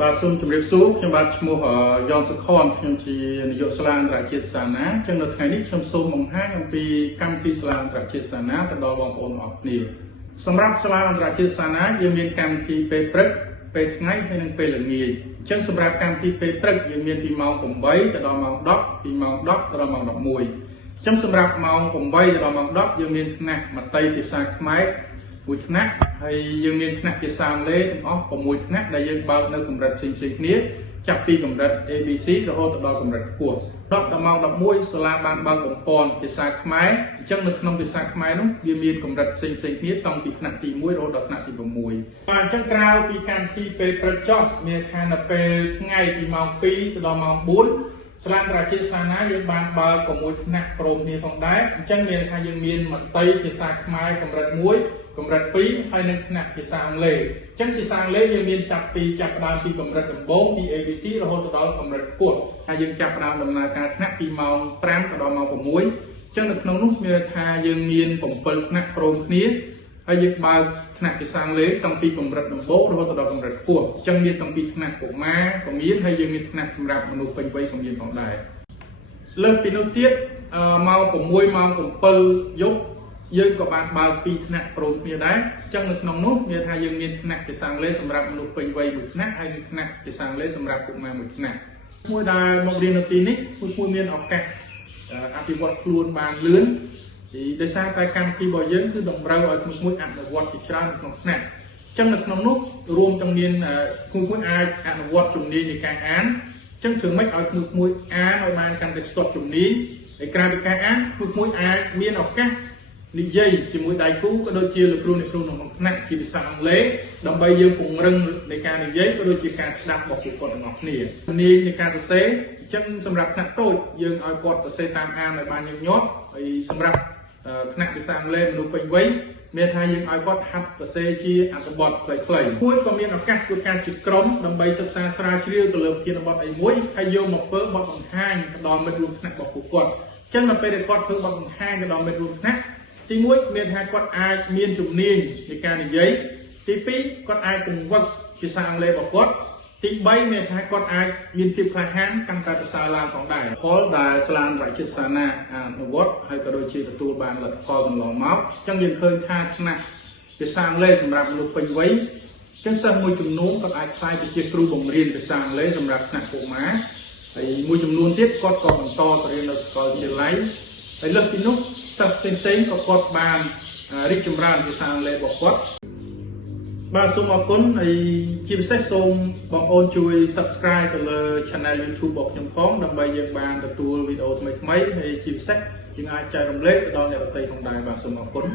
បាទសូមជម្រាបសួរខ្ញុំបាទឈ្មោះយ៉ងសុខនខ្ញុំជានាយកសាលាអន្តរជាតិសាណាចឹងនៅថ្ងៃនេះខ្ញុំសូមបង្ហាញអំពីកម្មវិធីសាលាអន្តរជាតិសាណាទៅដល់បងប្អូនអរគ្នាសម្រាប់សាលាអន្តរជាតិសាណាយើងមានកម្មវិធីពេលព្រឹកពេលថ្ងៃហើយនិងពេលល្ងាចអញ្ចឹងសម្រាប់កម្មវិធីពេលព្រឹកយើងមានពីម៉ោង8ទៅដល់ម៉ោង10ពីម៉ោង10ទៅដល់ម៉ោង11អញ្ចឹងសម្រាប់ម៉ោង8ទៅដល់ម៉ោង10យើងមានថ្នាក់មត្តេយ្យភាសាខ្មែរមួយថ្នាក់ហើយយើងមានថ្នាក់ភាសាអង់គ្លេសទាំងអស់6ថ្នាក់ដែលយើងបើកនៅកម្រិតផ្សេងៗគ្នាចាប់ពីកម្រិត ABC រហូតដល់កម្រិតខ្ពស់10ដល់ម៉ោង11សាលាបានបើកបំពន់ភាសាខ្មែរអញ្ចឹងនៅក្នុងភាសាខ្មែរនោះវាមានកម្រិតផ្សេងៗគ្នាតាំងពីថ្នាក់ទី1រហូតដល់ថ្នាក់ទី6បាទអញ្ចឹងក្រៅពីកម្មវិធីពេលព្រឹកចុះមានថានៅពេលថ្ងៃពីម៉ោង2ទៅដល់ម៉ោង4សាលាអន្តរជាតិសាណាយើងបានបើក6ថ្នាក់ព្រមគ្នាផងដែរអញ្ចឹងមានថាយើងមានមត្តេយ្យភាសាខ្មែរកម្រិត1កម្រិត2ហើយនិងថ្នាក់ភាសាអង់គ្លេសអញ្ចឹងភាសាអង់គ្លេសយើងមានចាប់ផ្ដើមពីកម្រិតដំបូងពី ABC រហូតដល់កម្រិតខ្ពស់ហើយយើងចាប់ផ្ដើមដំណើរការថ្នាក់ពីម៉ោង5ដល់ម៉ោង6អញ្ចឹងនៅក្នុងនោះមានថាយើងមាន7ថ្នាក់ព្រមគ្នាហើយយើងបើកថ្នាក់ភាសាអង់គ្លេសតាំងពីកម្រិតដំបូងរហូតដល់កម្រិតខ្ពស់អញ្ចឹងមានតាំងពីថ្នាក់កុមារក៏មានហើយយើងមានថ្នាក់សម្រាប់មនុស្សពេញវ័យក៏មានផងដែរលើសពីនោះទៀតម៉ោង6ម៉ោង7យប់យើងក៏បានបើក2ថ្នាក់ព្រមគ្នាដែរអញ្ចឹងនៅក្នុងនោះមានថាយើងមានថ្នាក់ភាសាអង់គ្លេសសម្រាប់មនុស្សពេញវ័យមួយថ្នាក់ហើយនិងថ្នាក់ភាសាអង់គ្លេសសម្រាប់កុមារមួយថ្នាក់មួយដែលមករៀននៅទីនេះមួយមានឱកាសអភិវឌ្ឍខ្លួនបានលឿនដោយសារតែកម្មវិធីរបស់យើងគឺតម្រូវឲ្យមួយអនុវត្តជាច្រើននៅក្នុងថ្នាក់អញ្ចឹងនៅក្នុងនោះរួមទាំងមានមួយអាចអនុវត្តជំនាញនៃការអានអញ្ចឹងធ្វើម៉េចឲ្យមួយអានឲ្យបានកាន់តែស្ទាត់ជំនាញហើយក្រៅពីការអានមួយអាចមានឱកាសនិយាយជាមួយដៃគូក៏ដូចជាលោកគ្រូអ្នកគ្រូក្នុងថ្នាក់ជាភាសាអង់គ្លេសដើម្បីយើងពង្រឹងនៃការនិយាយក៏ដូចជាការស្ដាប់របស់ពួកគាត់ទាំងអស់គ្នាជំនាញនៃការសរសេរអញ្ចឹងសម្រាប់ថ្នាក់តូចយើងឲ្យគាត់សរសេរតាមអានឲ្យបានញឹកញាប់ហើយសម្រាប់ថ្នាក់ភាសាអង់គ្លេសមនុស្សពេញវ័យមានថាយើងឲ្យគាត់ហាត់សរសេរជាអត្ថបទខ្លីៗមួយក៏មានឱកាសធ្វើការជាក្រុមដើម្បីសិក្សាស្រាវជ្រាវទៅលើប្រធានបទអីមួយហើយយកមកធ្វើបទបង្ហាញទៅដល់មិត្តរួមថ្នាក់របស់ពួកគាត់អញ្ចឹងនៅពេលដែលគាត់ធ្វើបទបង្ហាញទៅដល់មិត្តរួមថ្នាក់ទី1មានថាគាត់អាចមានជំនាញនៃការនិយាយទី2គាត់អាចបង្វឹកភាសាអង់គ្លេសរបស់គាត់ទី3មានថាគាត់អាចមានភាពក្លាហានកាន់តែប្រសើរឡើងផងដែរផលដែលសាលាអន្តរជាតិសាណាអនុវត្តហើយក៏ដូចជាទទួលបានលទ្ធផលកន្លងមកអញ្ចឹងយើងឃើញថាថ្នាក់ភាសាអង់គ្លេសសម្រាប់មនុស្សពេញវ័យអញ្ចឹងសិស្សមួយចំនួនគាត់អាចខ្លាយទៅជាគ្រូបង្រៀនភាសាអង់គ្លេសសម្រាប់ថ្នាក់កុមារហើយមួយចំនួនទៀតគាត់ក៏បន្តទៅរៀននៅសាកលវិទ្យាល័យហើយលើសពីនោះសិស្សផ្សេងៗក៏គាត់បានរីកចម្រើនភាសាអង់គ្លេសរបស់គាត់បាទសូមអរគុណហើយជាពិសេសសូមបងប្អូនជួយ Subscribe ទៅលើ Channel YouTube របស់ខ្ញុំផងដើម្បីយើងបានទទួលវីដេអូថ្មីៗហើយជាពិសេសយើងអាចចែករំលែកទៅដល់អ្នកដទៃផងដែរបាទសូមអរគុណ